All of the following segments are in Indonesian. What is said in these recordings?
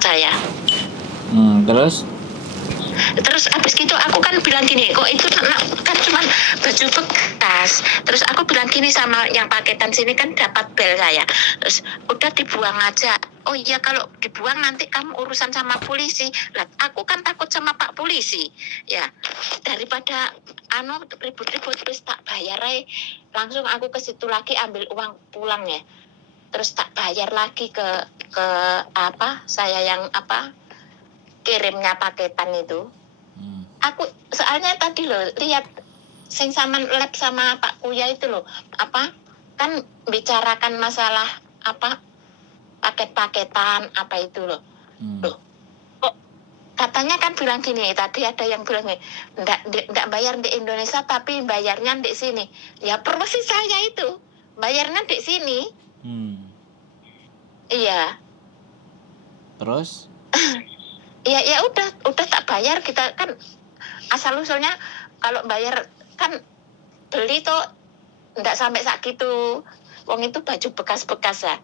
saya. Terus? Terus abis gitu aku kan bilang gini, kok itu kan cuma baju bekas. Terus aku bilang gini sama yang paketan sini, kan dapat bel saya. Terus udah dibuang aja. Oh iya, kalau dibuang nanti kamu urusan sama polisi. Lah aku kan takut sama Pak Polisi. Ya, daripada ribut-ribut, terus tak bayar aja. Langsung aku ke situ lagi ambil uang pulang ya. Terus tak bayar lagi ke saya yang kirimnya paketan itu. Aku soalnya tadi loh lihat sing sama lab sama Pak Kuya itu loh, kan bicarakan masalah paket-paketan itu loh. Loh, kok katanya kan bilang gini, tadi ada yang bilang gini, enggak bayar di Indonesia tapi bayarnya di sini. Ya persis saya itu bayarnya di sini. Iya. Terus? Ya udah tak bayar, kita kan asal usulnya kalau bayar kan beli tuh enggak sampai segitu. Wong itu baju bekas-bekas ya.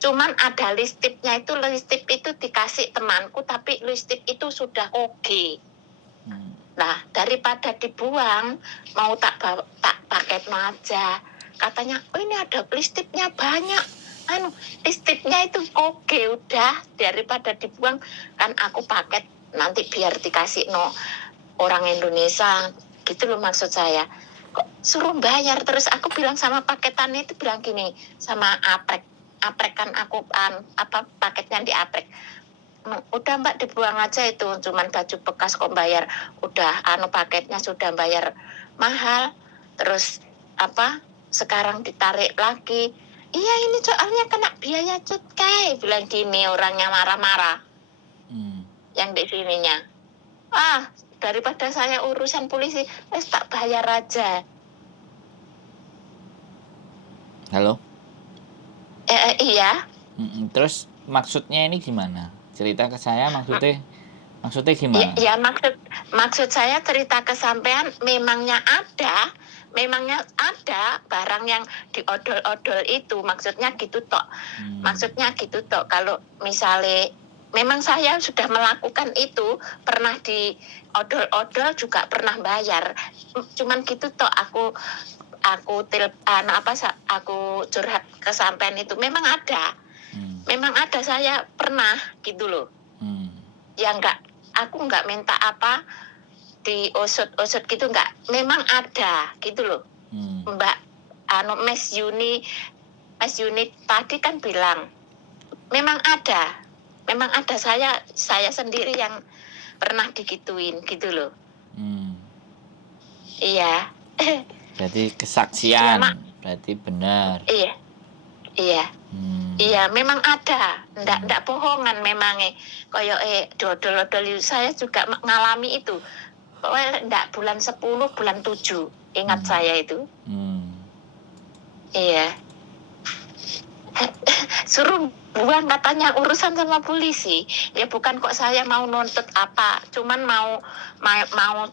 Cuman ada listipnya itu, listip itu dikasih temanku tapi listip itu sudah oke. Nah, daripada dibuang, mau tak paket aja. Katanya, oh ini ada listipnya banyak. Listipnya itu oke, udah daripada dibuang, kan aku paket nanti biar dikasih orang Indonesia, gitu loh maksud saya. Kok suruh bayar terus? Aku bilang sama paketan itu, bilang gini sama Aprek kan aku paketnya di Aprek. Udah Mbak dibuang aja, itu cuman baju bekas kok, bayar udah paketnya sudah bayar mahal, terus sekarang ditarik lagi. Iya ini soalnya kena biaya cukai, bilang gini orangnya marah-marah. Yang di sininya, daripada saya urusan polisi, tak bayar aja. Halo? Iya. Terus maksudnya ini gimana? Cerita ke saya maksudnya gimana? Ya maksud saya cerita ke sampean, memangnya ada barang yang diodol-odol itu, maksudnya gitu tok. Maksudnya gitu tok. Kalau misalnya memang saya sudah melakukan itu, pernah di odol-odol juga pernah bayar. Cuman gitu tok, aku curhat ke sampean itu memang ada. Memang ada, saya pernah gitu loh. Ya aku nggak minta diusut-usut gitu, nggak, memang ada gitu loh. Mbak Mes Yuni tadi kan bilang memang ada, saya sendiri yang pernah digituin gitu loh. Iya. Berarti kesaksian, berarti benar. Iya. Iya, memang ada. Ndak bohongan memangnya. Kayak dodol-dodol saya juga ngalami itu. Pokoknya ndak bulan 10, bulan 7. Ingat saya itu. Iya. Suruh buang katanya urusan sama polisi. Ya bukan kok saya mau nuntut apa. Cuman mau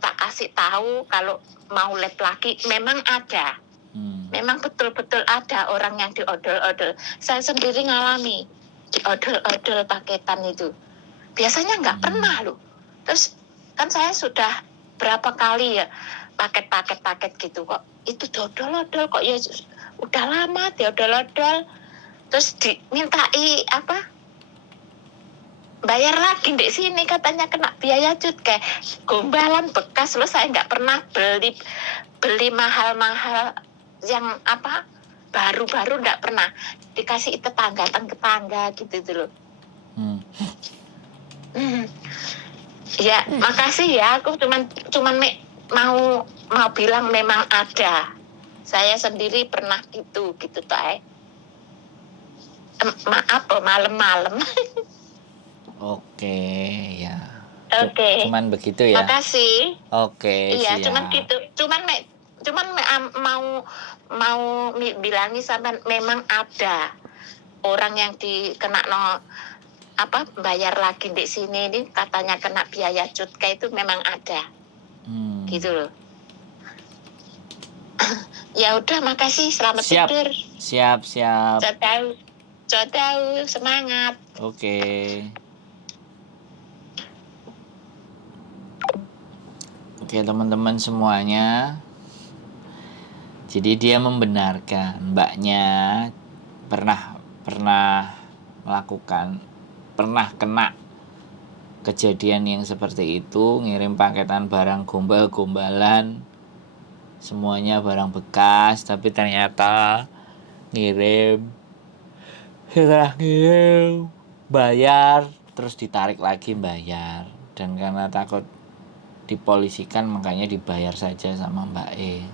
tak kasih tahu kalau mau lab lagi memang ada. Memang betul-betul ada orang yang diodol-odol. Saya sendiri ngalami diodol-odol paketan itu. Biasanya nggak pernah loh. Terus kan saya sudah berapa kali ya paket gitu kok. Itu dodol-odol kok, ya udah lama diodol-odol. Terus dimintai bayar lagi di sini, katanya kena biaya cukai. Gombalan bekas loh, saya nggak pernah beli mahal-mahal yang baru-baru, nggak pernah. Dikasih tetangga gitu loh. Ya makasih ya, aku cuman mau bilang memang ada. Saya sendiri pernah gitu toh. Maaf malam-malam. Oke, ya. Oke. Cuman begitu ya. Makasih. Oke, Iya, siap. cuman gitu. Cuman mau bilangi sampai memang ada orang yang dikena bayar lagi di sini ini, katanya kena biaya cukai, itu memang ada. Gitu loh. Ya udah, makasih, selamat tidur. Siap. Jodau, semangat. Oke. Oke teman-teman semuanya, jadi dia membenarkan mbaknya pernah melakukan, pernah kena kejadian yang seperti itu, ngirim paketan barang gombal-gombalan, semuanya barang bekas, tapi ternyata ngirim, setelah ngirim bayar, terus ditarik lagi bayar, dan karena takut dipolisikan makanya dibayar saja sama Mbak E.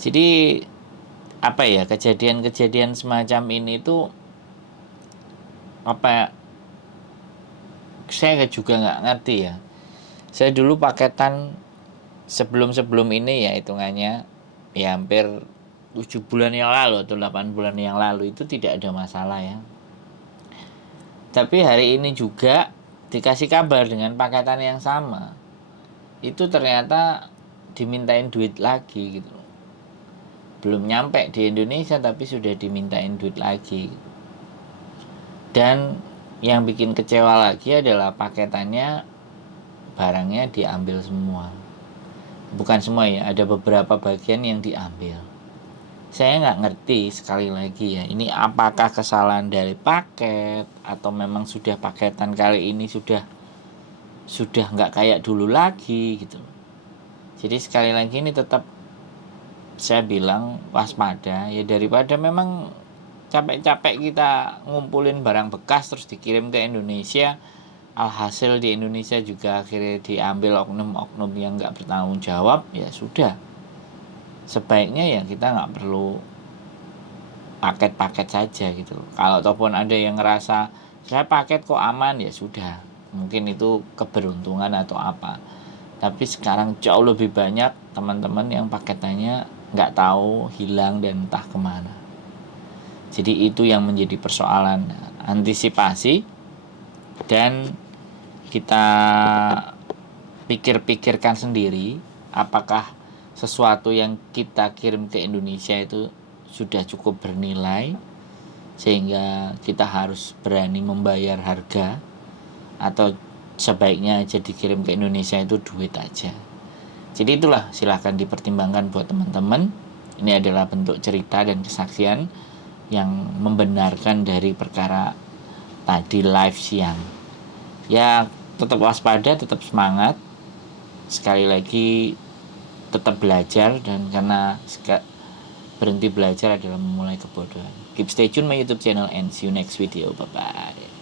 Jadi apa ya, kejadian-kejadian semacam ini tuh apa, saya juga nggak ngerti ya. Saya dulu paketan sebelum ini ya, hitungannya ya hampir 7 bulan yang lalu atau 8 bulan yang lalu itu tidak ada masalah ya. Tapi hari ini juga dikasih kabar dengan paketan yang sama, itu ternyata dimintain duit lagi gitu. Belum nyampe di Indonesia tapi sudah dimintain duit lagi. Dan yang bikin kecewa lagi adalah paketannya, barangnya diambil semua. Bukan semua ya, ada beberapa bagian yang diambil. Saya nggak ngerti sekali lagi ya, ini apakah kesalahan dari paket atau memang sudah paketan kali ini sudah nggak kayak dulu lagi gitu. Jadi sekali lagi ini tetap saya bilang waspada ya, daripada memang capek-capek kita ngumpulin barang bekas terus dikirim ke Indonesia, alhasil di Indonesia juga akhirnya diambil oknum-oknum yang nggak bertanggung jawab. Ya sudah, sebaiknya ya kita nggak perlu paket-paket saja gitu. Kalau ataupun ada yang ngerasa saya paket kok aman, ya sudah, mungkin itu keberuntungan atau apa. Tapi sekarang jauh lebih banyak teman-teman yang paketannya nggak tahu, hilang dan entah kemana. Jadi itu yang menjadi persoalan, antisipasi dan kita pikir-pikirkan sendiri apakah sesuatu yang kita kirim ke Indonesia itu sudah cukup bernilai sehingga kita harus berani membayar harga, atau sebaiknya aja dikirim ke Indonesia itu duit aja. Jadi itulah, silahkan dipertimbangkan buat teman-teman. Ini adalah bentuk cerita dan kesaksian yang membenarkan dari perkara tadi live siang. Ya tetap waspada, tetap semangat. Sekali lagi tetap belajar, dan karena berhenti belajar adalah memulai kebodohan. Keep stay tune my YouTube channel and see you next video. Bye bye.